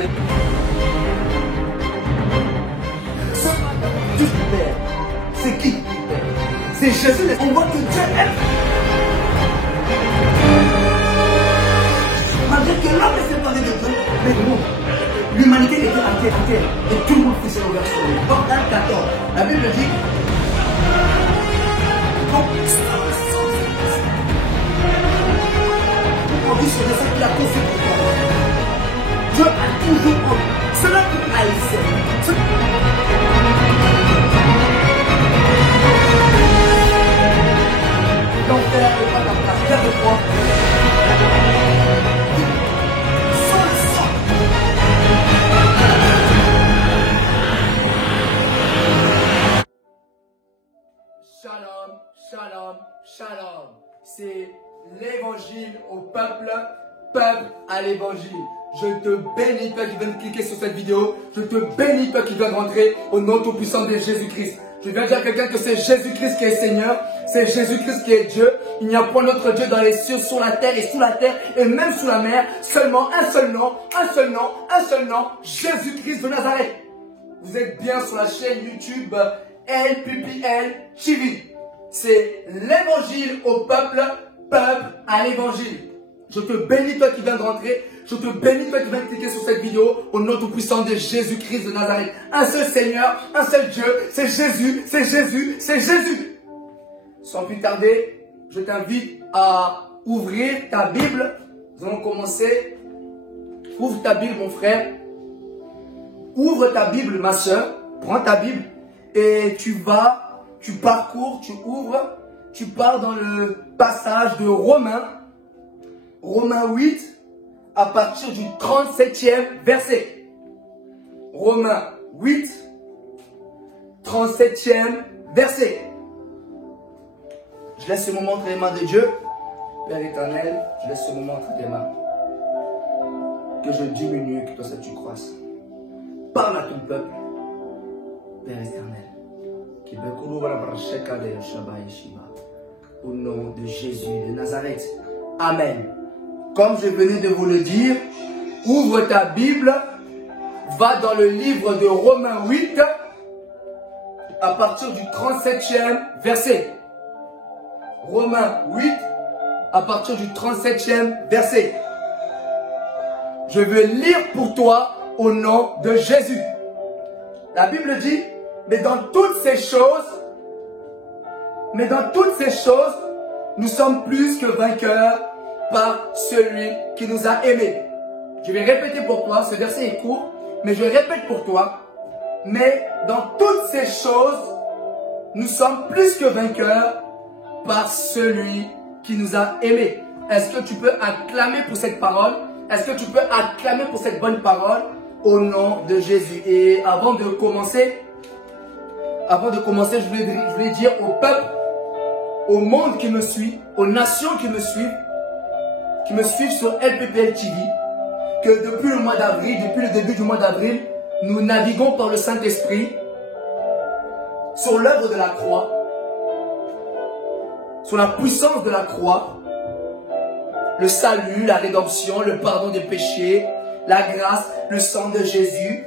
Allez. Dieu Père, c'est qui? C'est Jésus. On voit que Dieu aime. Malgré que l'homme est séparé de Dieu, mais non. L'humanité était à terre, et tout le monde fait ses regards sur lui. Dans 14, la Bible dit on dit c'est de ça qu'il a conçu pour toi. Dieu a toujours envie. C'est là qu'il a laissé. L'enfer n'est pas ta place. Viens de toi. Sans le sang. Shalom, shalom, shalom. C'est l'évangile au peuple, peuple à l'évangile. Je te bénis, toi qui viens de cliquer sur cette vidéo. Je te bénis, toi qui viens de rentrer au nom tout-puissant de Jésus-Christ. Je viens dire à quelqu'un que c'est Jésus-Christ qui est Seigneur. C'est Jésus-Christ qui est Dieu. Il n'y a point d'autre Dieu dans les cieux, sur la terre et sous la terre et même sous la mer. Seulement un seul nom, un seul nom, un seul nom. Jésus-Christ de Nazareth. Vous êtes bien sur la chaîne YouTube LPPL TV. C'est l'évangile au peuple, peuple à l'évangile. Je te bénis toi qui viens de rentrer. Je te bénis toi qui viens de cliquer sur cette vidéo. Au nom tout-puissant de Jésus-Christ de Nazareth. Un seul Seigneur, un seul Dieu. C'est Jésus, c'est Jésus, c'est Jésus. Sans plus tarder, je t'invite à ouvrir ta Bible. Nous allons commencer. Ouvre ta Bible mon frère. Ouvre ta Bible ma soeur. Prends ta Bible. Et tu parcours, tu ouvres. Tu pars dans le passage de Romains. Romains 8, à partir du 37e verset. Romains 8, 37e verset. Je laisse ce moment entre les mains de Dieu. Père éternel, je laisse ce moment entre tes mains. Que je diminue, que toi ça tu croisses. Parle à ton peuple, Père éternel. Au nom de Jésus de Nazareth. Amen. Comme je venais de vous le dire, ouvre ta Bible, va dans le livre de Romains 8, à partir du 37e verset. Romains 8, à partir du 37e verset. Je veux lire pour toi au nom de Jésus. La Bible dit, mais dans toutes ces choses, nous sommes plus que vainqueurs par celui qui nous a aimés. Je vais répéter pour toi, ce verset est court, mais je répète pour toi. Mais dans toutes ces choses, nous sommes plus que vainqueurs par celui qui nous a aimés. Est-ce que tu peux acclamer pour cette parole? Est-ce que tu peux acclamer pour cette bonne parole au nom de Jésus? Et avant de commencer, je voulais dire au peuple, au monde qui me suit, aux nations qui me suivent sur LPPL TV, que depuis le mois d'avril, depuis le début du mois d'avril, nous naviguons par le Saint-Esprit sur l'œuvre de la croix, sur la puissance de la croix, le salut, la rédemption, le pardon des péchés, la grâce, le sang de Jésus,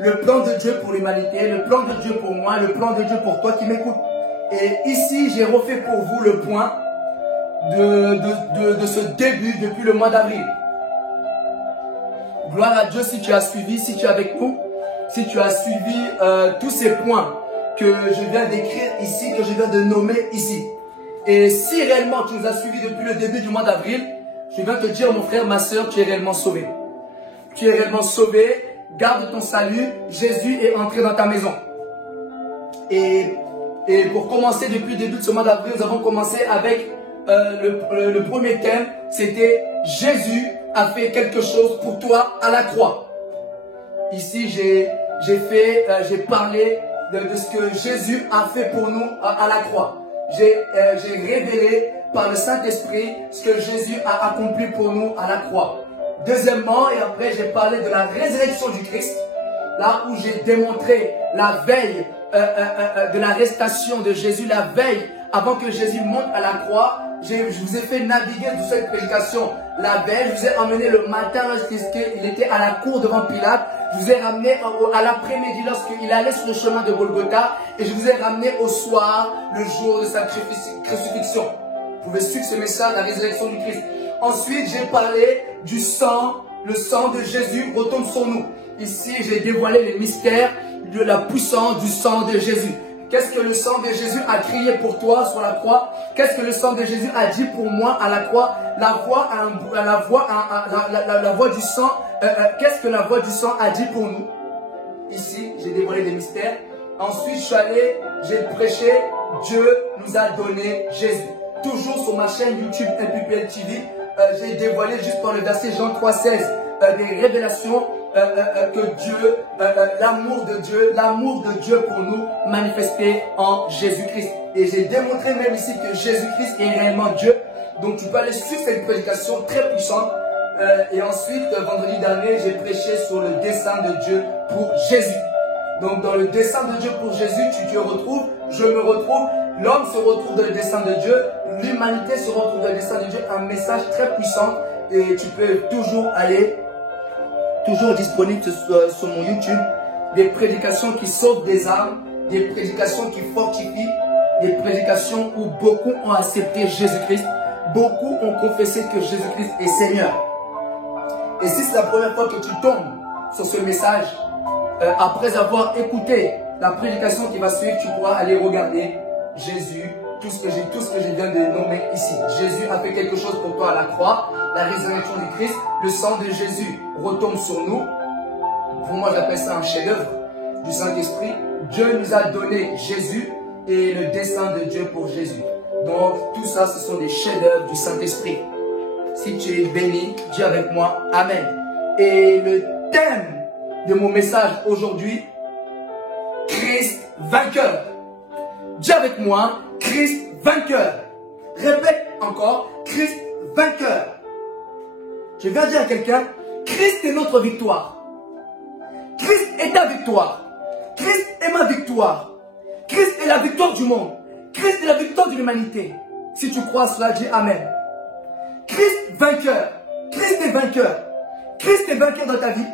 le plan de Dieu pour l'humanité, le plan de Dieu pour moi, le plan de Dieu pour toi qui m'écoutes. Et ici, j'ai refait pour vous le point de ce début depuis le mois d'avril. Gloire à Dieu si tu as suivi, si tu es avec nous, si tu as suivi tous ces points que je viens d'écrire ici, que je viens de nommer ici. Et si réellement tu nous as suivis depuis le début du mois d'avril, je viens te dire mon frère, ma soeur, tu es réellement sauvé. Tu es réellement sauvé, garde ton salut, Jésus est entré dans ta maison. Et pour commencer depuis le début de ce mois d'avril, nous avons commencé avec le premier thème, c'était Jésus a fait quelque chose pour toi à la croix. Ici, j'ai parlé de ce que Jésus a fait pour nous à la croix. J'ai révélé par le Saint-Esprit ce que Jésus a accompli pour nous à la croix. Deuxièmement, et après j'ai parlé de la résurrection du Christ, là où j'ai démontré la veille de l'arrestation de Jésus, la veille avant que Jésus monte à la croix. je vous ai fait naviguer de cette prédication la veille. Je vous ai emmené le matin lorsqu'il était à la cour devant Pilate. Je vous ai ramené à l'après-midi lorsqu'il allait sur le chemin de Golgotha. Et je vous ai ramené au soir, le jour de sa crucifixion. Vous pouvez suivre ce message, la résurrection du Christ. Ensuite, j'ai parlé du sang. Le sang de Jésus retombe sur nous. Ici, j'ai dévoilé les mystères de la puissance du sang de Jésus. Qu'est-ce que le sang de Jésus a crié pour toi sur la croix? Qu'est-ce que le sang de Jésus a dit pour moi à la croix? La voix du sang. Qu'est-ce que la voix du sang a dit pour nous? Ici, j'ai dévoilé les mystères. Ensuite, je suis allé, j'ai prêché. Dieu nous a donné Jésus. Toujours sur ma chaîne YouTube MPPL TV, j'ai dévoilé juste par le verset Jean 3,16 des révélations que Dieu, l'amour de Dieu pour nous manifesté en Jésus-Christ. Et j'ai démontré même ici que Jésus-Christ est réellement Dieu. Donc tu peux aller suivre cette prédication très puissante. Et ensuite, vendredi dernier, j'ai prêché sur le dessein de Dieu pour Jésus. Donc dans le dessein de Dieu pour Jésus, tu te retrouves, je me retrouve, l'homme se retrouve dans le dessein de Dieu, l'humanité se retrouve dans le dessein de Dieu, un message très puissant. Et tu peux toujours aller, toujours disponible sur mon YouTube, des prédications qui sauvent des âmes, des prédications qui fortifient, des prédications où beaucoup ont accepté Jésus-Christ, beaucoup ont confessé que Jésus-Christ est Seigneur. Et si c'est la première fois que tu tombes sur ce message, après avoir écouté la prédication qui va suivre, tu pourras aller regarder Jésus, tout ce que je viens de nommer ici. Jésus a fait quelque chose pour toi à la croix, la résurrection du Christ, le sang de Jésus retombe sur nous. Pour moi, j'appelle ça un chef-d'œuvre du Saint-Esprit. Dieu nous a donné Jésus et le dessein de Dieu pour Jésus. Donc, tout ça, ce sont des chefs-d'œuvre du Saint-Esprit. Si tu es béni, dis avec moi, Amen. Et le thème de mon message aujourd'hui, Christ vainqueur. Dis avec moi, Christ vainqueur. Répète encore, Christ vainqueur. Je viens dire à quelqu'un, Christ est notre victoire. Christ est ta victoire. Christ est ma victoire. Christ est la victoire du monde. Christ est la victoire de l'humanité. Si tu crois cela, dis Amen. Christ vainqueur. Christ est vainqueur. Christ est vainqueur dans ta vie.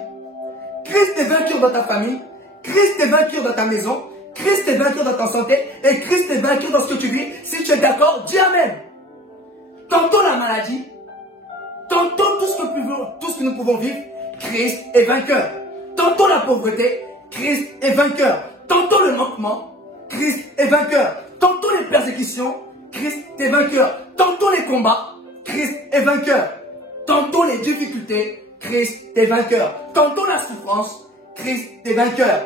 Christ est vainqueur dans ta famille. Christ est vainqueur dans ta maison. Christ est vainqueur dans ta santé. Et Christ est vainqueur dans ce que tu vis. Si tu es d'accord, dis Amen. Tantôt la maladie, tantôt tout ce que nous pouvons vivre, Christ est vainqueur. Tantôt la pauvreté, Christ est vainqueur. Tantôt le manquement, Christ est vainqueur. Tantôt les persécutions, Christ est vainqueur. Tantôt les combats, Christ est vainqueur. Tantôt les difficultés, Christ est vainqueur. Tantôt la souffrance, Christ est vainqueur.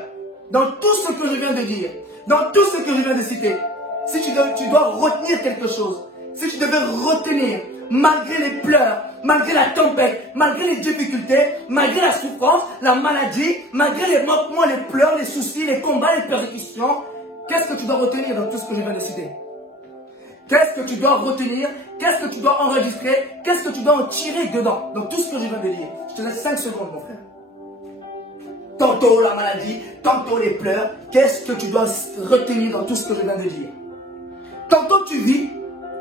Dans tout ce que je viens de dire, dans tout ce que je viens de citer, si tu dois retenir quelque chose, si tu devais retenir, malgré les pleurs, malgré la tempête, malgré les difficultés, malgré la souffrance, la maladie, malgré les manquements, les pleurs, les soucis, les combats, les persécutions, qu'est-ce que tu dois retenir dans tout ce que je viens de citer? Qu'est-ce que tu dois retenir? Qu'est-ce que tu dois enregistrer? Qu'est-ce que tu dois en tirer dedans, dans tout ce que je viens de dire? Je te laisse 5 secondes, mon frère. Tantôt la maladie, tantôt les pleurs. Qu'est-ce que tu dois retenir dans tout ce que je viens de dire? Tantôt tu vis,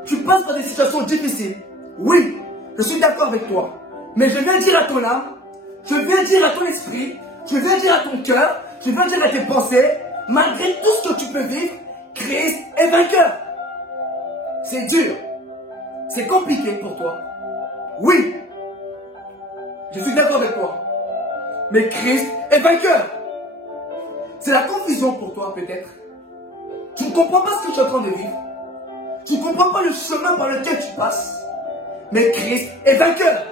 tu passes par des situations difficiles. Oui, je suis d'accord avec toi. Mais je viens dire à ton âme, je viens dire à ton esprit, je viens dire à ton cœur, je viens dire à tes pensées, malgré tout ce que tu peux vivre, Christ est vainqueur. C'est dur. C'est compliqué pour toi. Oui, je suis d'accord avec toi. Mais Christ est vainqueur. C'est la confusion pour toi peut-être. Tu ne comprends pas ce que tu es en train de vivre. Tu ne comprends pas le chemin par lequel tu passes. Mais Christ est vainqueur.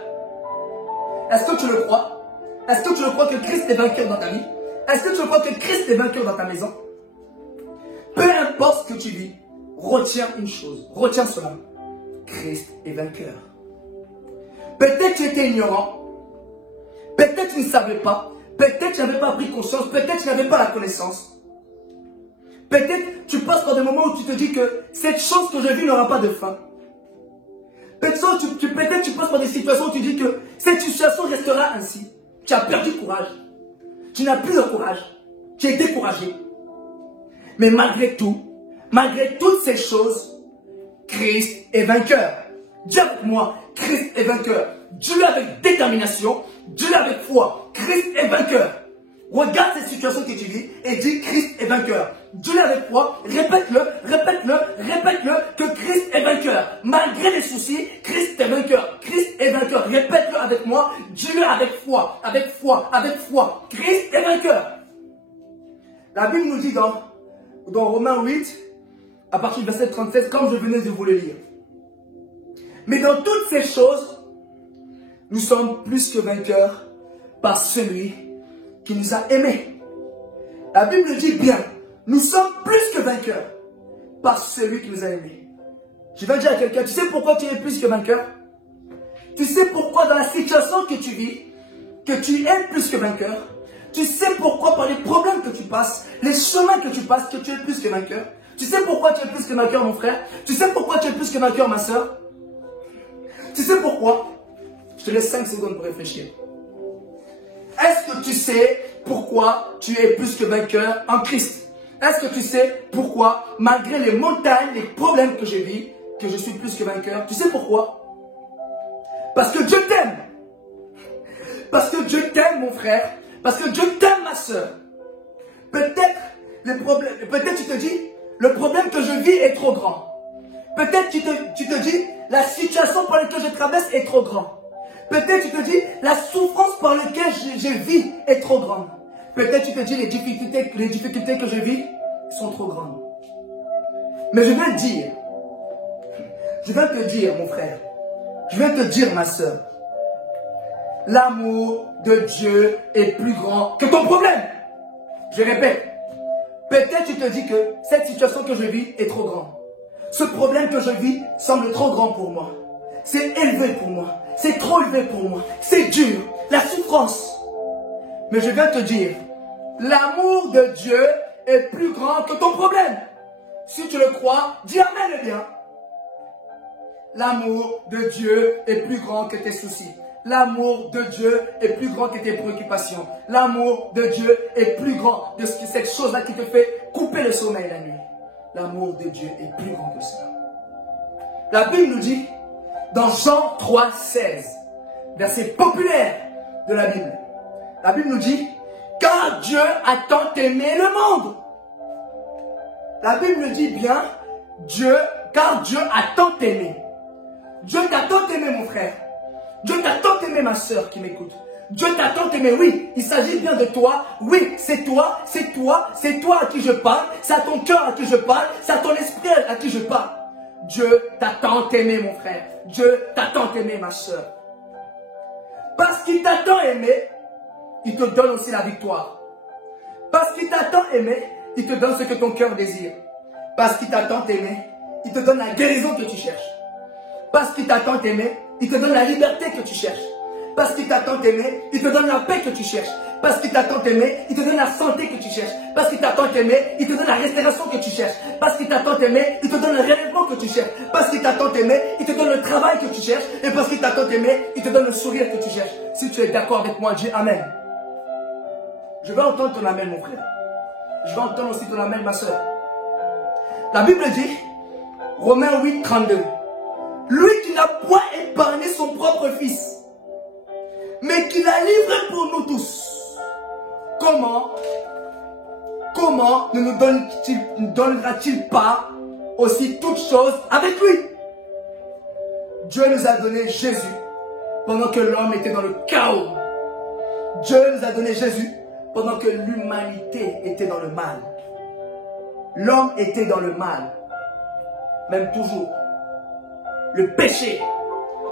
Est-ce que tu le crois? Est-ce que tu le crois que Christ est vainqueur dans ta vie? Est-ce que tu le crois que Christ est vainqueur dans ta maison? Peu importe ce que tu vis, retiens une chose. Retiens cela. Christ est vainqueur. Peut-être tu étais ignorant. Peut-être tu ne savais pas. Peut-être tu n'avais pas pris conscience. Peut-être tu n'avais pas la connaissance. Peut-être tu passes par des moments où tu te dis que cette chose que je vis n'aura pas de fin. Peut-être tu passes par des situations où tu dis que cette situation restera ainsi. Tu as perdu courage. Tu n'as plus de courage. Tu es découragé. Mais malgré tout, malgré toutes ces choses, Christ est vainqueur. Dis avec moi, Christ est vainqueur. Dis-le avec détermination, dis-le avec foi. Christ est vainqueur. Regarde cette situation que tu vis et dis Christ est vainqueur. Dis-le avec foi, répète-le, répète-le, répète-le que Christ est vainqueur. Malgré les soucis, Christ est vainqueur. Christ est vainqueur. Répète-le avec moi, dis-le avec foi, avec foi, avec foi. Christ est vainqueur. La Bible nous dit dans Romains 8, à partir du verset 37, comme je venais de vous le lire. Mais dans toutes ces choses, nous sommes plus que vainqueurs par celui qui nous a aimés. La Bible dit bien, nous sommes plus que vainqueurs par celui qui nous a aimés. Je vais dire à quelqu'un, tu sais pourquoi tu es plus que vainqueur? Tu sais pourquoi dans la situation que tu vis, que tu es plus que vainqueur? Tu sais pourquoi par les problèmes que tu passes, les chemins que tu passes, que tu es plus que vainqueur? Tu sais pourquoi tu es plus que vainqueur, mon frère? Tu sais pourquoi tu es plus que vainqueur, ma soeur? Tu sais pourquoi? Je te laisse 5 secondes pour réfléchir. Est-ce que tu sais pourquoi tu es plus que vainqueur en Christ? Est-ce que tu sais pourquoi, malgré les montagnes, les problèmes que je vis, que je suis plus que vainqueur? Tu sais pourquoi? Parce que Dieu t'aime. Parce que Dieu t'aime, mon frère. Parce que Dieu t'aime, ma soeur. Peut-être tu te dis, le problème que je vis est trop grand. Peut-être tu te dis, la situation par laquelle je traverse est trop grande. Peut-être tu te dis, la souffrance par laquelle je vis est trop grande. Peut-être tu te dis, les difficultés que je vis sont trop grandes. Mais je viens te dire, mon frère, je viens te dire, ma soeur, l'amour de Dieu est plus grand que ton problème. Je répète, peut-être tu te dis que cette situation que je vis est trop grande. Ce problème que je vis semble trop grand pour moi. C'est élevé pour moi. C'est trop élevé pour moi. C'est dur. La souffrance. Mais je viens te dire, l'amour de Dieu est plus grand que ton problème. Si tu le crois, dis amen et bien. L'amour de Dieu est plus grand que tes soucis. L'amour de Dieu est plus grand que tes préoccupations. L'amour de Dieu est plus grand que cette chose-là qui te fait couper le sommeil la nuit. L'amour de Dieu est plus grand que cela. La Bible nous dit, dans Jean 3, 16, verset populaire de la Bible, la Bible nous dit, car Dieu a tant aimé le monde. La Bible nous dit bien, car Dieu a tant aimé. Dieu t'a tant aimé, mon frère. Dieu t'a tant aimé, ma soeur qui m'écoute. Dieu t'a tant aimé, oui, il s'agit bien de toi. Oui, c'est toi à qui je parle. C'est à ton cœur à qui je parle. C'est à ton esprit à qui je parle. Dieu t'a tant aimé, mon frère. Dieu t'a tant aimé, ma soeur. Parce qu'il t'a tant aimé, il te donne aussi la victoire. Parce qu'il t'a tant aimé, il te donne ce que ton cœur désire. Parce qu'il t'a tant aimé, il te donne la guérison que tu cherches. Parce qu'il t'a tant aimé, il te donne la liberté que tu cherches. Parce qu'il t'a tant aimé, il te donne la paix que tu cherches. Parce qu'il t'a tant aimé, il te donne la santé que tu cherches. Parce qu'il t'a tant aimé, il te donne la restauration que tu cherches. Parce qu'il t'a tant aimé, il te donne le relèvement que tu cherches. Parce qu'il t'a tant aimé, il te donne le travail que tu cherches. Et parce qu'il t'a tant aimé, il te donne le sourire que tu cherches. Si tu es d'accord avec moi, dis Amen. Je vais entendre ton Amen, mon frère. Je vais entendre aussi ton Amen, ma soeur. La Bible dit, Romains 8, 32. Lui qui n'a point épargné son propre fils, mais qui l'a livré pour nous tous. Comment ne nous donnera-t-il pas aussi toutes choses avec lui? Dieu nous a donné Jésus pendant que l'homme était dans le chaos. Dieu nous a donné Jésus pendant que l'humanité était dans le mal. L'homme était dans le mal, même toujours. Le péché,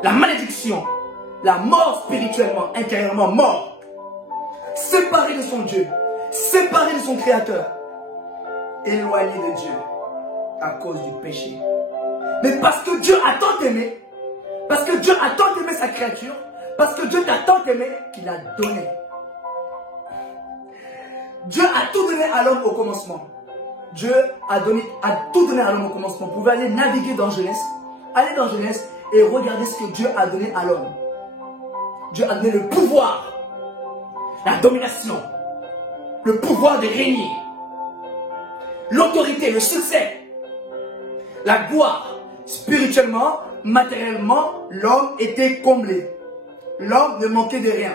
la malédiction, la mort spirituellement, intérieurement mort, séparé de son Dieu, séparé de son Créateur, éloigné de Dieu à cause du péché. Mais parce que Dieu a tant aimé, parce que Dieu a tant aimé sa créature, parce que Dieu t'a tant aimé qu'il a donné. Dieu a tout donné à l'homme au commencement. Dieu a tout donné à l'homme au commencement. Vous pouvez aller naviguer dans Genèse. Allez dans Genèse et regardez ce que Dieu a donné à l'homme. Dieu a donné le pouvoir, la domination, le pouvoir de régner, l'autorité, le succès, la gloire, spirituellement, matériellement, l'homme était comblé. L'homme ne manquait de rien.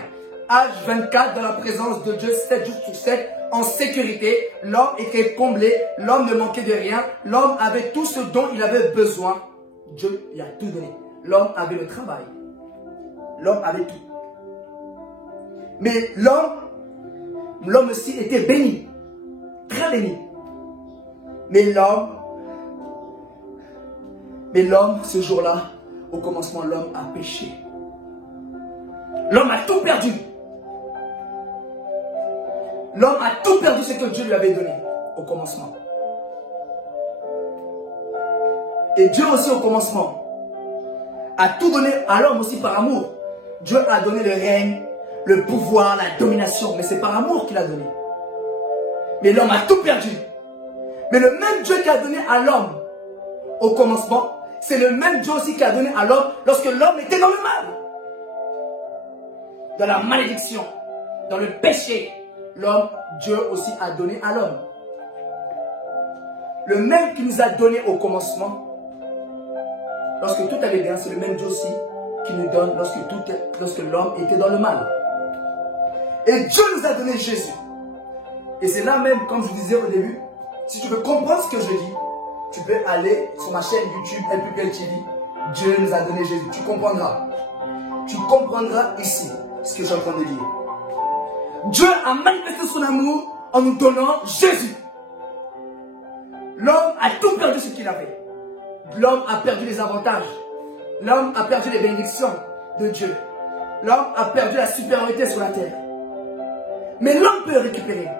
H24 dans la présence de Dieu, 7 jours sur 7, en sécurité. L'homme était comblé, l'homme ne manquait de rien. L'homme avait tout ce dont il avait besoin. Dieu lui a tout donné. L'homme avait le travail. L'homme avait tout. Mais l'homme aussi était béni. Très béni. Mais l'homme, ce jour-là, au commencement, l'homme a péché. L'homme a tout perdu. L'homme a tout perdu ce que Dieu lui avait donné au commencement. Et Dieu aussi au commencement a tout donné à l'homme aussi par amour. Dieu a donné le règne, le pouvoir, la domination. Mais c'est par amour qu'il a donné. Mais l'homme a tout perdu. Mais le même Dieu qui a donné à l'homme au commencement, c'est le même Dieu aussi qui a donné à l'homme lorsque l'homme était dans le mal. Dans la malédiction, dans le péché. L'homme, Dieu aussi a donné à l'homme. Le même qui nous a donné au commencement, lorsque tout allait bien, c'est le même Dieu aussi qui nous donne lorsque l'homme était dans le mal. Et Dieu nous a donné Jésus. Et c'est là même, comme je vous disais au début, si tu veux comprendre ce que je dis, tu peux aller sur ma chaîne YouTube, LPPL TV. Dieu nous a donné Jésus. Tu comprendras. Tu comprendras ici ce que je suis en train de dire. Dieu a manifesté son amour en nous donnant Jésus. L'homme a tout perdu ce qu'il avait. L'homme a perdu les avantages. L'homme a perdu les bénédictions de Dieu. L'homme a perdu la supériorité sur la terre. Mais l'homme peut récupérer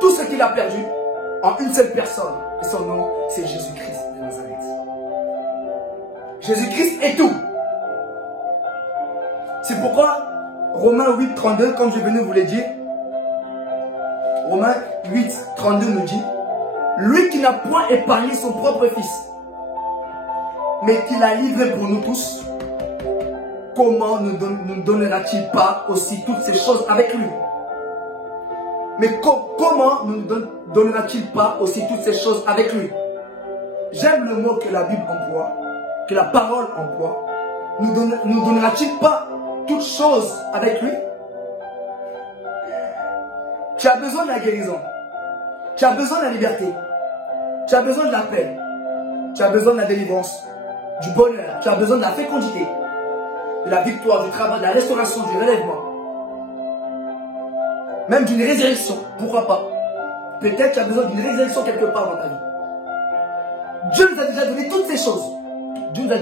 tout ce qu'il a perdu en une seule personne. Et son nom, c'est Jésus-Christ de Nazareth. Jésus-Christ est tout. C'est pourquoi Romains 8, 32, comme je venais vous le dire, Romains 8, 32 nous dit, lui qui n'a point épargné son propre fils, mais qui l'a livré pour nous tous, comment nous donnera-t-il pas aussi toutes ces choses avec lui? Mais comment nous donnera-t-il pas aussi toutes ces choses avec lui? J'aime le mot que la Bible emploie, que la parole emploie. Nous donnera-t-il pas toutes choses avec lui? Tu as besoin de la guérison. Tu as besoin de la liberté. Tu as besoin de la paix. Tu as besoin de la délivrance, du bonheur. Tu as besoin de la fécondité, de la victoire, du travail, de la restauration, du relèvement. Même d'une résurrection. Pourquoi pas? Peut-être tu as besoin d'une résurrection quelque part dans ta vie. Dieu nous a déjà donné toutes ces choses. Dieu nous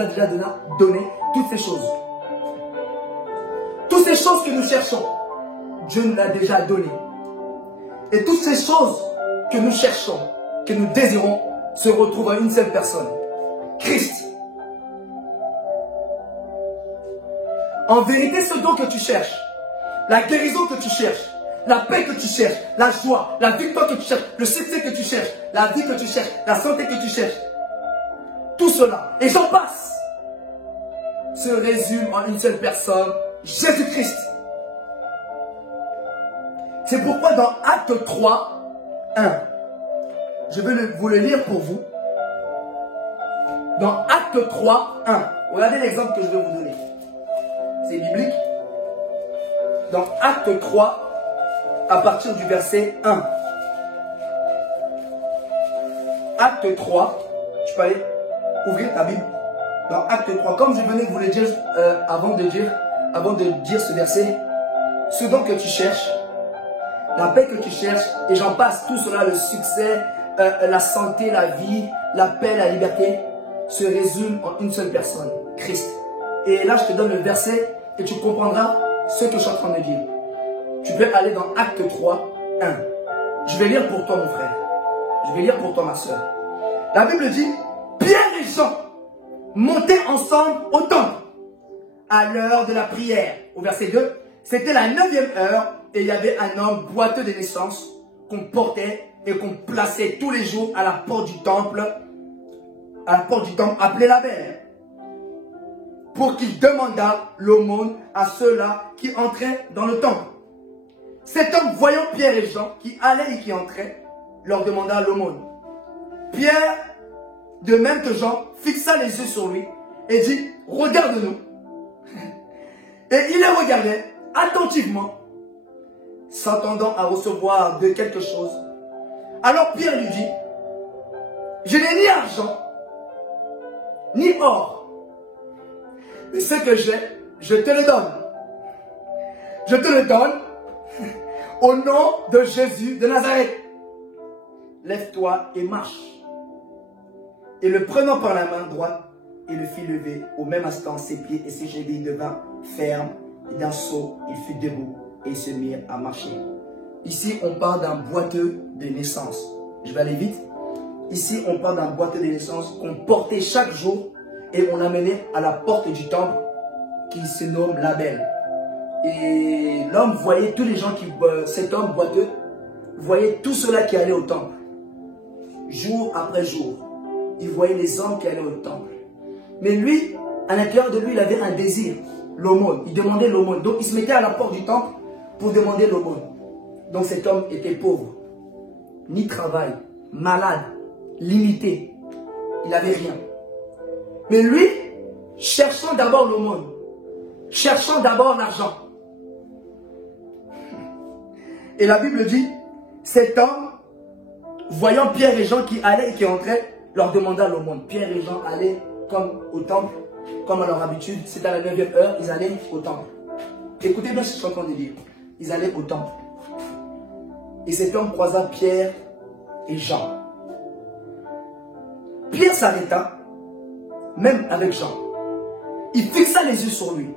a déjà donné toutes ces choses. Toutes ces choses que nous cherchons, Dieu nous l'a déjà donné. Et toutes ces choses que nous cherchons, que nous désirons, se retrouvent en une seule personne. Christ. En vérité, ce don que tu cherches, la guérison que tu cherches, la paix que tu cherches, la joie, la victoire que tu cherches, le succès que tu cherches, la vie que tu cherches, la santé que tu cherches, tout cela, et j'en passe, se résume en une seule personne, Jésus-Christ. C'est pourquoi dans Acte 3, 1, je vais vous le lire pour vous. Dans Acte 3, 1, regardez l'exemple que je vais vous donner. C'est biblique. Dans Acte 3, à partir du verset 1. Acte 3, tu peux aller ouvrir ta Bible. Dans Acte 3, comme je venais de vous le dire avant de dire ce verset, ce dont que tu cherches, la paix que tu cherches, et j'en passe, tout cela, le succès, la santé, la vie, la paix, la liberté, se résume en une seule personne, Christ. Et là, je te donne le verset et tu comprendras ce que je suis en train de dire. Tu peux aller dans Acte 3, 1. Je vais lire pour toi, mon frère. Je vais lire pour toi, ma soeur. La Bible dit, Pierre et Jean montaient ensemble au temple à l'heure de la prière. Au verset 2, c'était la 9e heure et il y avait un homme boiteux de naissance qu'on portait et qu'on plaçait tous les jours à la porte du temple, appelé la Belle, pour qu'il demandât l'aumône à ceux-là qui entraient dans le temple. Cet homme, voyant Pierre et Jean qui allaient et qui entraient, leur demanda l'aumône. Pierre De même que Jean fixa les yeux sur lui et dit, regarde-nous. Et il les regardait attentivement, s'attendant à recevoir de quelque chose. Alors Pierre lui dit, je n'ai ni argent, ni or, mais ce que j'ai, je te le donne. Je te le donne au nom de Jésus de Nazareth. Lève-toi et marche. Et le prenant par la main droite, il le fit lever. Au même instant, ses pieds et ses chevilles devinrent fermes. Et d'un saut, il fut debout et ils se mirent à marcher. Ici, on parle d'un boiteux de naissance. Je vais aller vite. Ici, on parle d'un boiteux de naissance qu'on portait chaque jour et on amenait à la porte du temple qui se nomme Label. Et l'homme voyait tous les gens qui... cet homme boiteux voyait tous ceux-là qui allaient au temple. Jour après jour. Il voyait les hommes qui allaient au temple. Mais lui, à l'intérieur de lui, il avait un désir. L'aumône. Il demandait l'aumône. Donc il se mettait à la porte du temple pour demander l'aumône. Donc cet homme était pauvre. Ni travail. Malade. Limité. Il n'avait rien. Mais lui, cherchant d'abord l'aumône. Cherchant d'abord l'argent. Et la Bible dit, cet homme, voyant Pierre et Jean qui allaient et qui entraient, leur demanda l'aumône. Pierre et Jean allaient comme au temple, comme à leur habitude. C'était à la 9e heure, ils allaient au temple. Écoutez bien ce que je suis en train de dire. Ils allaient au temple. Et cet homme croisa Pierre et Jean. Pierre s'arrêta, même avec Jean. Il fixa les yeux sur lui.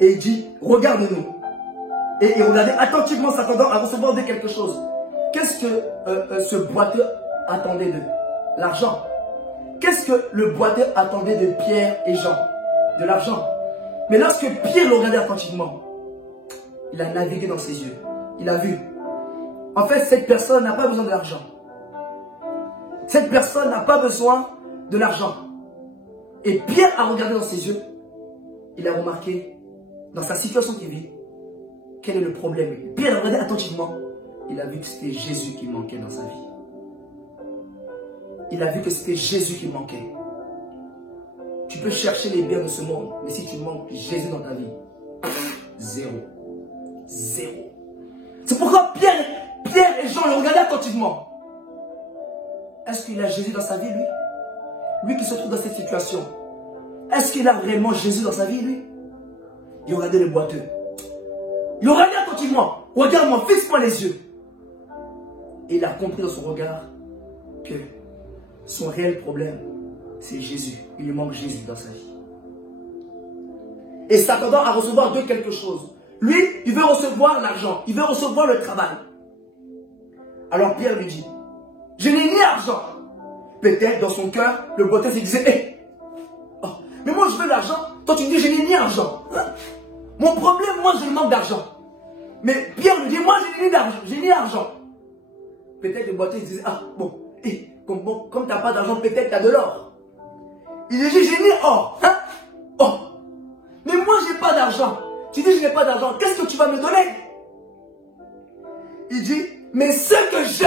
Et il dit, regarde-nous. Et il regardait attentivement, s'attendant à recevoir de quelque chose. Qu'est-ce que ce boiteux attendait d'eux? L'argent. Qu'est-ce que le boiteux attendait de Pierre et Jean? De l'argent. Mais lorsque Pierre le regardait attentivement, il a navigué dans ses yeux. Il a vu. En fait, cette personne n'a pas besoin de l'argent. Cette personne n'a pas besoin de l'argent. Et Pierre a regardé dans ses yeux. Il a remarqué, dans sa situation qu'il vit, quel est le problème. Pierre a regardé attentivement. Il a vu que c'était Jésus qui manquait dans sa vie. Il a vu que c'était Jésus qui manquait. Tu peux chercher les biens de ce monde, mais si tu manques Jésus dans ta vie, zéro. Zéro. C'est pourquoi Pierre et Jean le regardaient attentivement. Est-ce qu'il a Jésus dans sa vie, lui? Lui qui se trouve dans cette situation. Est-ce qu'il a vraiment Jésus dans sa vie, lui? Il regardait le boiteux. Il regardait attentivement. Regarde-moi, fixe-moi les yeux. Et il a compris dans son regard que son réel problème, c'est Jésus. Il lui manque Jésus dans sa vie. Et s'attendant à recevoir de quelque chose. Lui, il veut recevoir l'argent. Il veut recevoir le travail. Alors Pierre lui dit, je n'ai ni argent. Peut-être dans son cœur, le boiteux se disait, hey, oh, mais moi je veux l'argent. Toi tu me dis, je n'ai ni argent. Hein? Mon problème, moi je manque d'argent. Mais Pierre lui dit, moi je n'ai ni d'argent. J'ai ni argent. Peut-être le boiteux disait, ah bon, hey, comme tu n'as pas d'argent, peut-être tu as de l'or. Il dit, j'ai ni or. Hein? Oh, mais moi je n'ai pas d'argent. Tu dis, je n'ai pas d'argent. Qu'est-ce que tu vas me donner? Il dit, mais ce que j'ai,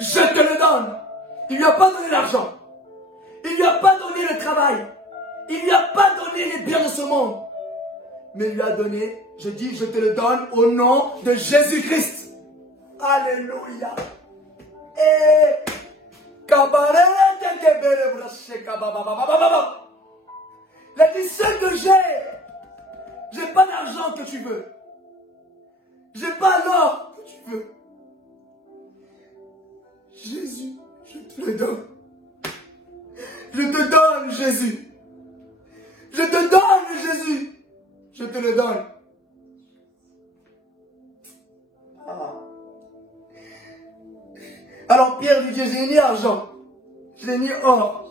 je te le donne. Il ne lui a pas donné l'argent. Il ne lui a pas donné le travail. Il ne lui a pas donné les biens de ce monde. Mais il lui a donné, je dis, je te le donne au nom de Jésus-Christ. Alléluia. Et il a dit, ce que j'ai pas l'argent que tu veux. J'ai pas l'or que tu veux. Jésus, je te le donne. Je te donne, Jésus. Je te donne, Jésus. Je te le donne. Ah. Alors Pierre lui dit, j'ai ni argent. Je n'ai ni or.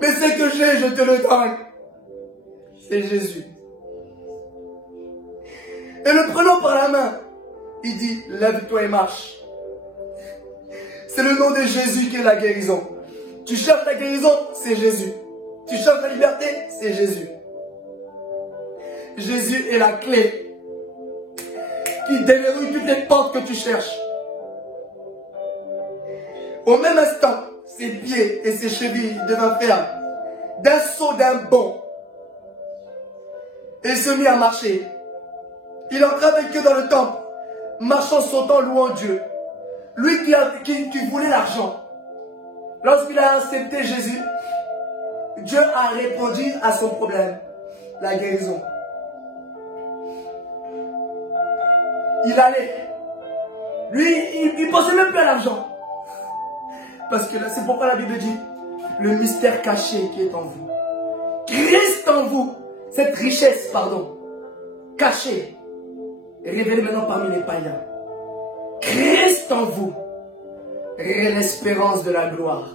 Mais ce que j'ai, je te le donne. C'est Jésus. Et le prenant par la main, il dit, lève-toi et marche. C'est le nom de Jésus qui est la guérison. Tu cherches la guérison, c'est Jésus. Tu cherches la liberté, c'est Jésus. Jésus est la clé. qui déverrouille toutes les portes que tu cherches. Au même instant, ses pieds et ses chevilles devinrent fermes. D'un saut, d'un bond, il se mit à marcher. Il entra avec eux dans le temple, marchant, sautant, louant Dieu. Lui qui voulait l'argent. Lorsqu'il a accepté Jésus, Dieu a répondu à son problème, la guérison. Il allait. Lui, il ne pensait même plus à l'argent. Parce que c'est pourquoi la Bible dit, le mystère caché qui est en vous. Christ en vous. Cette richesse, pardon, cachée, est révélée maintenant parmi les païens. Christ en vous. L'espérance de la gloire.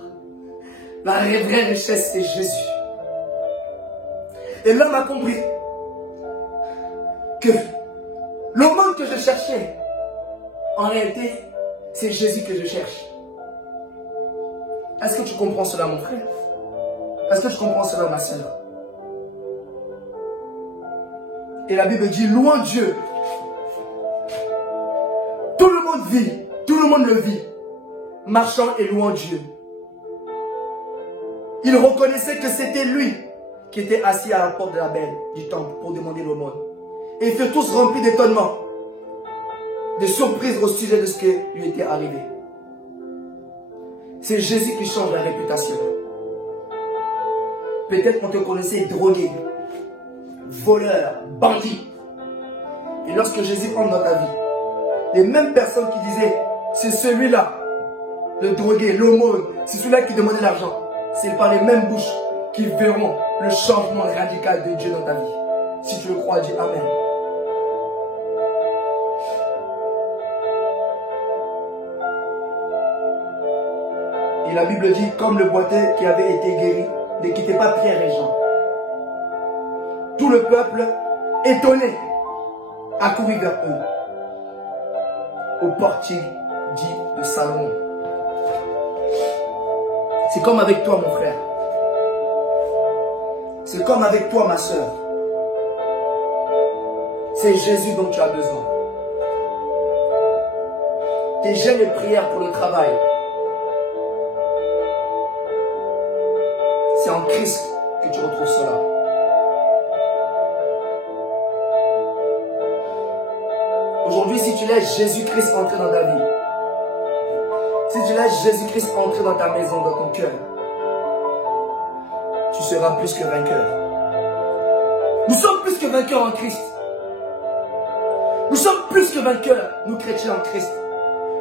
La vraie richesse, c'est Jésus. Et l'homme a compris que le monde que je cherchais, en réalité, c'est Jésus que je cherche. Est-ce que tu comprends cela, mon frère? Est-ce que tu comprends cela, ma soeur? Et la Bible dit, louons Dieu. Tout le monde vit, tout le monde le vit, marchant et louant Dieu. Il reconnaissait que c'était lui qui était assis à la porte de la belle du temple pour demander l'aumône. Et ils furent tous remplis d'étonnement, de surprise au sujet de ce qui lui était arrivé. C'est Jésus qui change la réputation. Peut-être qu'on te connaissait drogué, voleur, bandit. Et lorsque Jésus entre dans ta vie, les mêmes personnes qui disaient, c'est celui-là, le drogué, l'aumône, c'est celui-là qui demandait l'argent. C'est par les mêmes bouches qui verront le changement radical de Dieu dans ta vie. Si tu le crois, dis Amen. Et la Bible dit, comme le boiteux qui avait été guéri, ne quittait pas Pierre et Jean. Tout le peuple, étonné, accourut vers eux, au portier dit de Salomon. C'est comme avec toi, mon frère. C'est comme avec toi, ma soeur. C'est Jésus dont tu as besoin. Tes jeûnes et prières pour le travail, c'est en Christ que tu retrouves cela. Aujourd'hui, si tu laisses Jésus-Christ entrer dans ta vie, si tu laisses Jésus-Christ entrer dans ta maison, dans ton cœur, tu seras plus que vainqueur. Nous sommes plus que vainqueurs en Christ. Nous sommes plus que vainqueurs, nous chrétiens en Christ.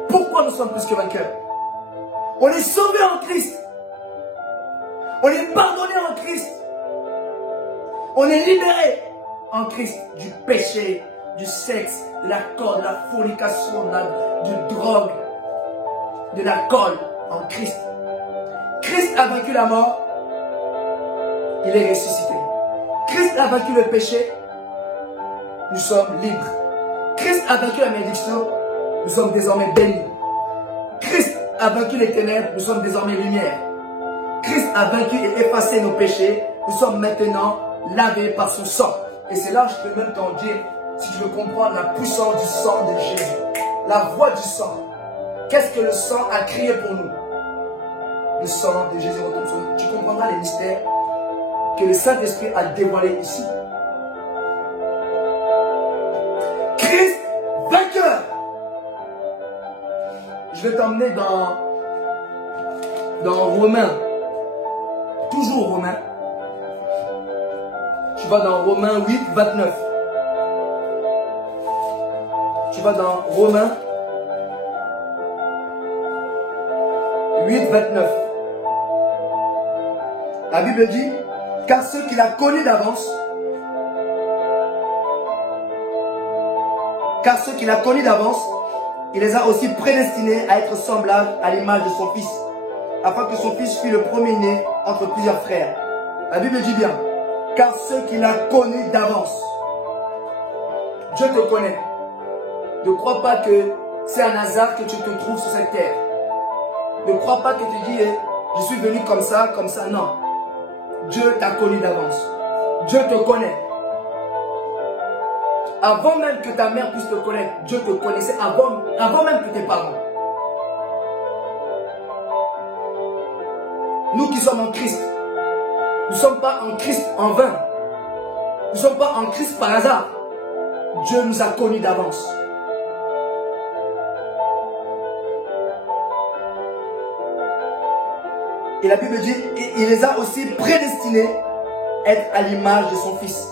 Pourquoi nous sommes plus que vainqueurs? On est sauvés en Christ. On est pardonné en Christ. On est libéré en Christ du péché, du sexe, de la colle, de la fornication, du drogue, de l'alcool en Christ. Christ a vaincu la mort. Il est ressuscité. Christ a vaincu le péché. Nous sommes libres. Christ a vaincu la malédiction. Nous sommes désormais bénis. Christ a vaincu les ténèbres. Nous sommes désormais lumière. Christ a vaincu et effacé nos péchés. Nous sommes maintenant lavés par son sang. Et c'est là que je peux même t'en dire, si tu veux comprendre la puissance du sang de Jésus. La voix du sang. Qu'est-ce que le sang a crié pour nous? Le sang de Jésus retombe sur nous. Tu comprendras les mystères que le Saint-Esprit a dévoilés ici. Christ vainqueur. Je vais t'emmener dans Romains. Toujours Romains. Tu vas dans Romains 8, 29. Tu vas dans Romains 8, 29. La Bible dit, car ceux qu'il a connus d'avance, il les a aussi prédestinés à être semblables à l'image de son Fils, afin que son Fils fût le premier-né entre plusieurs frères. La Bible dit bien, car ceux qu'il a connus d'avance. Dieu te connaît. Ne crois pas que c'est un hasard que tu te trouves sur cette terre. Ne crois pas que tu dis, je suis venu comme ça, non. Dieu t'a connu d'avance. Dieu te connaît. Avant même que ta mère puisse te connaître, Dieu te connaissait avant même que tes parents. Nous qui sommes en Christ, nous ne sommes pas en Christ en vain. Nous ne sommes pas en Christ par hasard. Dieu nous a connus d'avance. Et la Bible dit, il les a aussi prédestinés à être à l'image de son Fils.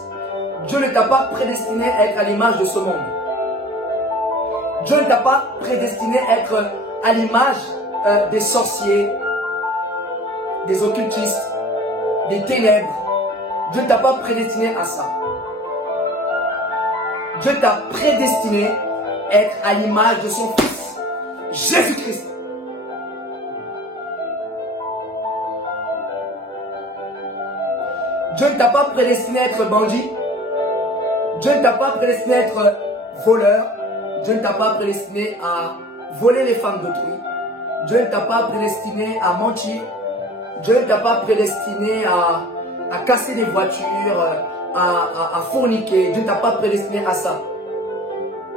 Dieu ne t'a pas prédestiné à être à l'image de ce monde. Dieu ne t'a pas prédestiné à être à l'image des sorciers, des occultistes, des ténèbres. Dieu ne t'a pas prédestiné à ça. Dieu t'a prédestiné à être à l'image de son Fils, Jésus-Christ. Dieu ne t'a pas prédestiné à être bandit. Dieu ne t'a pas prédestiné à être voleur. Dieu ne t'a pas prédestiné à voler les femmes d'autrui. Dieu ne t'a pas prédestiné à mentir. Dieu ne t'a pas prédestiné à casser des voitures, à forniquer. Dieu ne t'a pas prédestiné à ça.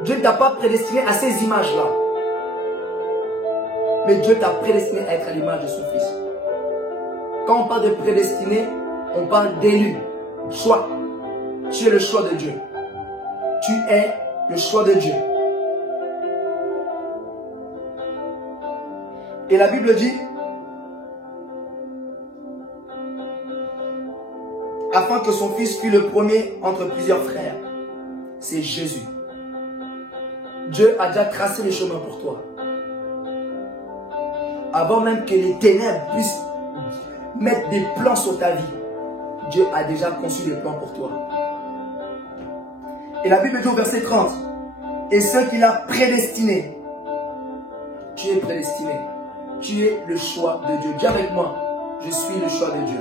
Dieu ne t'a pas prédestiné à ces images-là. Mais Dieu t'a prédestiné à être à l'image de son Fils. Quand on parle de prédestiné, on parle d'élu, choix. Tu es le choix de Dieu. Tu es le choix de Dieu. Et la Bible dit, afin que son Fils fût le premier entre plusieurs frères. C'est Jésus. Dieu a déjà tracé le chemin pour toi. Avant même que les ténèbres puissent mettre des plans sur ta vie, Dieu a déjà conçu des plans pour toi. Et la Bible dit au verset 30, et ceux qu'il a prédestinés, tu es prédestiné. Tu es le choix de Dieu. Dis avec moi, je suis le choix de Dieu.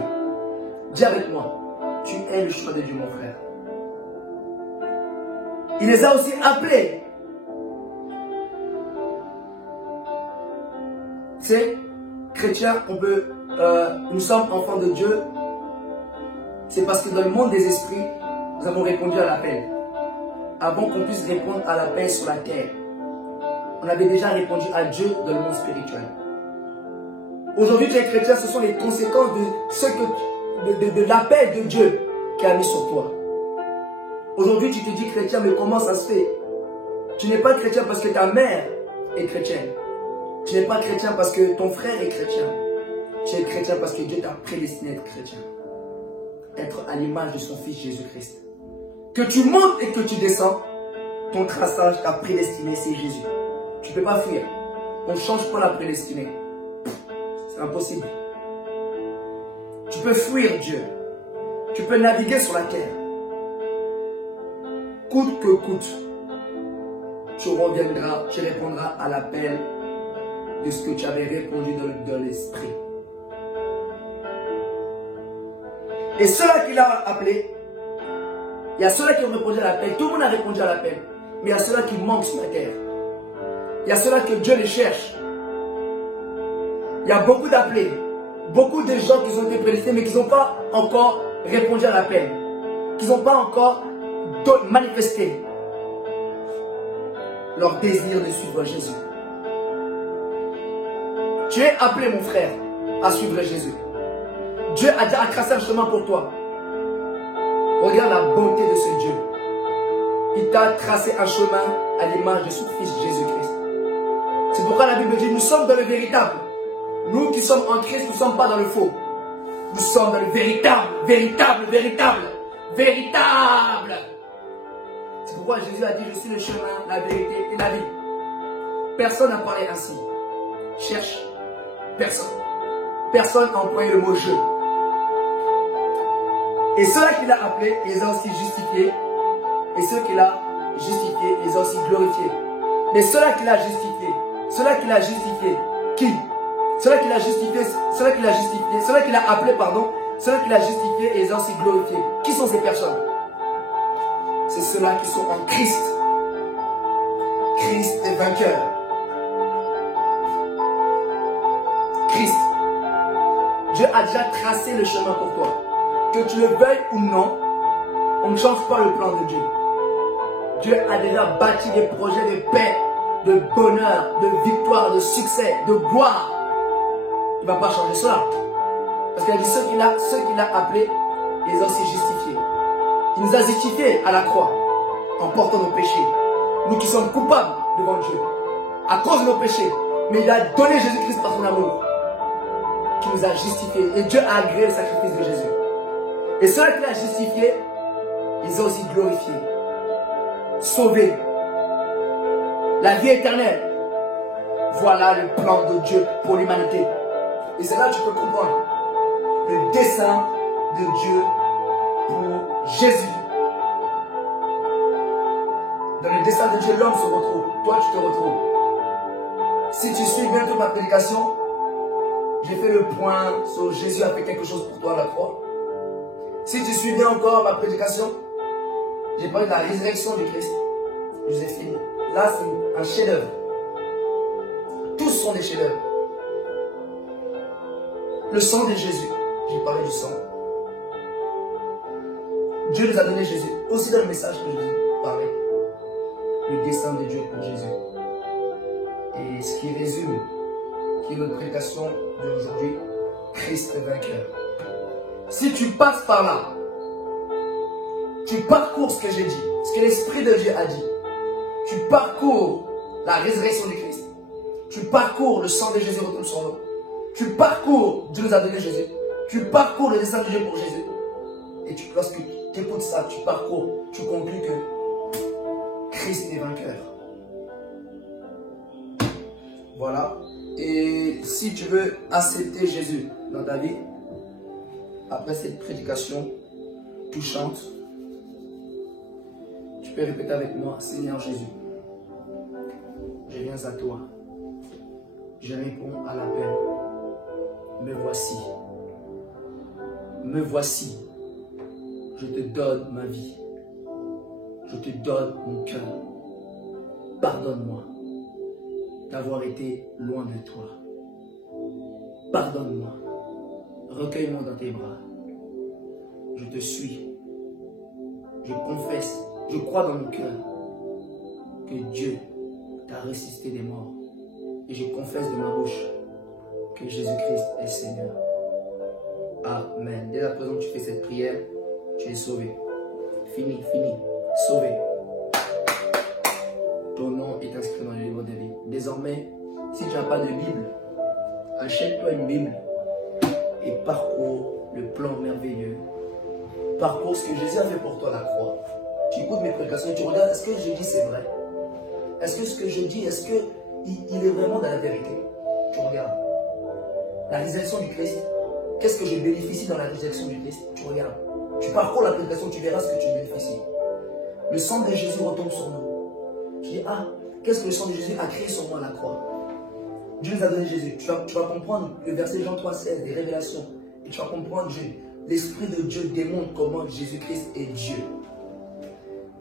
Dis avec moi, tu es le choix de Dieu, mon frère. Il les a aussi appelés. C'est chrétien, nous sommes enfants de Dieu. C'est parce que dans le monde des esprits, nous avons répondu à l'appel. Avant qu'on puisse répondre à l'appel sur la terre, on avait déjà répondu à Dieu dans le monde spirituel. Aujourd'hui, tu es chrétien, ce sont les conséquences de l'appel de Dieu qui a mis sur toi. Aujourd'hui, tu te dis chrétien, mais comment ça se fait? Tu n'es pas chrétien parce que ta mère est chrétienne. Tu n'es pas chrétien parce que ton frère est chrétien. Tu es chrétien parce que Dieu t'a prédestiné à être chrétien. Être à l'image de son Fils Jésus-Christ. Que tu montes et que tu descends, ton traçage t'a prédestiné, c'est Jésus. Tu ne peux pas fuir. On ne change pas la prédestinée. C'est impossible. Tu peux fuir Dieu. Tu peux naviguer sur la terre. Coûte que coûte, tu reviendras, tu répondras à l'appel de ce que tu avais répondu dans l'esprit. Et ceux-là qu'il a appelés, il y a ceux-là qui ont répondu à l'appel. Tout le monde a répondu à l'appel. Mais il y a ceux-là qui manquent sur la terre. Il y a ceux-là que Dieu les cherche. Il y a beaucoup d'appelés. Beaucoup de gens qui ont été prédestinés mais qui n'ont pas encore répondu à l'appel. Qui n'ont pas encore manifesté leur désir de suivre Jésus. Tu es appelé, mon frère, à suivre Jésus. Dieu a déjà tracé un chemin pour toi. Regarde la bonté de ce Dieu. Il t'a tracé un chemin à l'image de son Fils Jésus-Christ. C'est pourquoi la Bible dit, nous sommes dans le véritable. Nous qui sommes en Christ, nous ne sommes pas dans le faux. Nous sommes dans le véritable, véritable, véritable, véritable. C'est pourquoi Jésus a dit, je suis le chemin, la vérité et la vie. Personne n'a parlé ainsi. Cherche personne. Personne n'a employé le mot je. Et ceux-là qu'il a appelés, il les a aussi justifiés. Et ceux qu'il a justifiés, il les a aussi glorifiés. Mais ceux-là qu'il a justifiés, qui? Ceux-là qu'il a justifiés, ceux-là qu'il a appelés, pardon, ceux-là qu'il a justifiés, et les a aussi glorifiés. Qui sont ces personnes? C'est ceux-là qui sont en Christ. Christ est vainqueur. Christ. Dieu a déjà tracé le chemin pour toi. Que tu le veuilles ou non, on ne change pas le plan de Dieu. Dieu a déjà bâti des projets de paix, de bonheur, de victoire, de succès, de gloire. Il ne va pas changer cela. Parce qu'il a dit ceux qu'il a appelés, il les a aussi justifiés. Il nous a justifiés à la croix en portant nos péchés. Nous qui sommes coupables devant Dieu à cause de nos péchés. Mais il a donné Jésus-Christ par son amour qui nous a justifiés. Et Dieu a agréé le sacrifice de Jésus. Et ceux qu'il a justifiés, ils ont aussi glorifié, sauvé, la vie éternelle. Voilà le plan de Dieu pour l'humanité. Et c'est là que tu peux comprendre le dessein de Dieu pour Jésus. Dans le dessein de Dieu, l'homme se retrouve. Toi, tu te retrouves. Si tu suis bien toute ma prédication, j'ai fait le point sur Jésus a fait quelque chose pour toi à la croix. Si tu suis bien encore ma prédication, j'ai parlé de la résurrection du Christ. Je vous ai fini. Là, c'est un chef-d'œuvre. Tous sont des chefs-d'œuvre. Le sang de Jésus. J'ai parlé du sang. Dieu nous a donné Jésus. Aussi dans le message que je vous ai parlé. Le dessein de Dieu pour Jésus. Et ce qui résume, qui est notre prédication d'aujourd'hui, Christ est vainqueur. Si tu passes par là, tu parcours ce que j'ai dit, ce que l'Esprit de Dieu a dit. Tu parcours la résurrection du Christ. Tu parcours le sang de Jésus retourne sur nous. Tu parcours, Dieu nous a donné Jésus. Tu parcours le dessein de Dieu pour Jésus. Et lorsque tu écoutes ça, tu parcours, tu conclus que Christ est vainqueur. Voilà. Et si tu veux accepter Jésus dans ta vie, après cette prédication touchante, tu peux répéter avec moi, Seigneur Jésus, je viens à toi. Je réponds à l'appel. Me voici. Me voici. Je te donne ma vie. Je te donne mon cœur. Pardonne-moi d'avoir été loin de toi. Pardonne-moi. Recueille-moi dans tes bras. Je te suis. Je confesse, je crois dans mon cœur que Dieu t'a ressuscité des morts. Et je confesse de ma bouche que Jésus-Christ est Seigneur. Amen. Dès à présent que tu fais cette prière, tu es sauvé. Fini, sauvé. Ton nom est inscrit dans le livre de vie. Désormais, si tu n'as pas de Bible, achète-toi une Bible et parcours le plan merveilleux. Parcours ce que Jésus a fait pour toi à la croix. Tu écoutes mes prédications et tu regardes, est-ce que je dis c'est vrai? Est-ce que ce que je dis, est-ce qu'il est vraiment dans la vérité? Tu regardes. La résurrection du Christ, qu'est-ce que je bénéficie dans la résurrection du Christ? Tu regardes. Tu parcours la prédication, tu verras ce que tu bénéficies. Le sang de Jésus retombe sur nous. Tu dis, qu'est-ce que le sang de Jésus a créé sur moi à la croix? Dieu nous a donné Jésus. Tu vas comprendre le verset Jean 3,16 des révélations. Et tu vas comprendre l'Esprit de Dieu démontre comment Jésus-Christ est Dieu.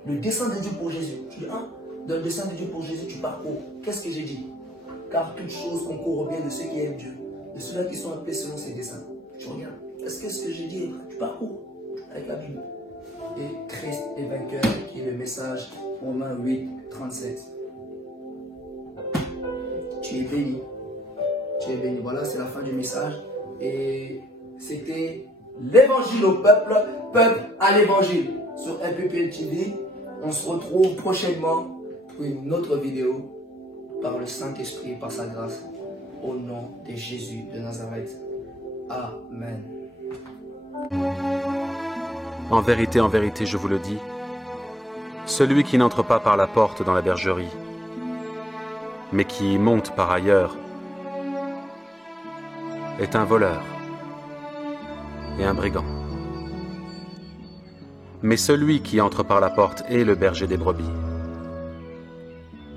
Le dessein de Dieu pour Jésus. Tu dis, dans le dessein de Dieu pour Jésus, tu parcours. Qu'est-ce que j'ai dit? Car toute chose concourt au bien de ceux qui aiment Dieu, de ceux-là qui sont appelés selon ses desseins. Tu regardes. Est-ce que ce que j'ai dit est vrai? Tu parcours avec la Bible. Et Christ est vainqueur, qui est le message Romains 8, 37. Tu es béni. Tu es béni. Voilà, c'est la fin du message. Et c'était l'évangile au peuple, peuple à l'évangile sur MPPL TV. On se retrouve prochainement pour une autre vidéo par le Saint-Esprit et par sa grâce. Au nom de Jésus de Nazareth. Amen. En vérité, je vous le dis, celui qui n'entre pas par la porte dans la bergerie, mais qui monte par ailleurs, est un voleur et un brigand. Mais celui qui entre par la porte est le berger des brebis.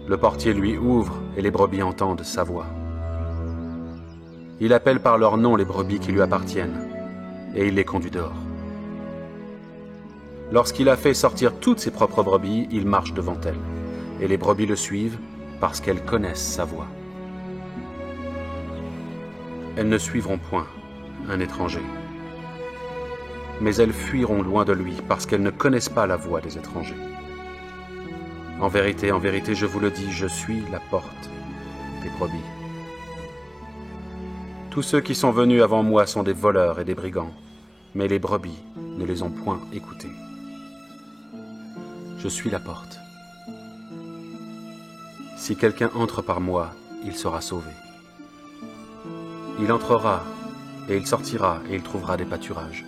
Le portier lui ouvre et les brebis entendent sa voix. Il appelle par leur nom les brebis qui lui appartiennent et il les conduit dehors. Lorsqu'il a fait sortir toutes ses propres brebis, il marche devant elles et les brebis le suivent parce qu'elles connaissent sa voix. Elles ne suivront point un étranger, mais elles fuiront loin de lui parce qu'elles ne connaissent pas la voix des étrangers. En vérité, je vous le dis, je suis la porte des brebis. Tous ceux qui sont venus avant moi sont des voleurs et des brigands, mais les brebis ne les ont point écoutés. Je suis la porte. Si quelqu'un entre par moi, il sera sauvé. Il entrera, et il sortira, et il trouvera des pâturages.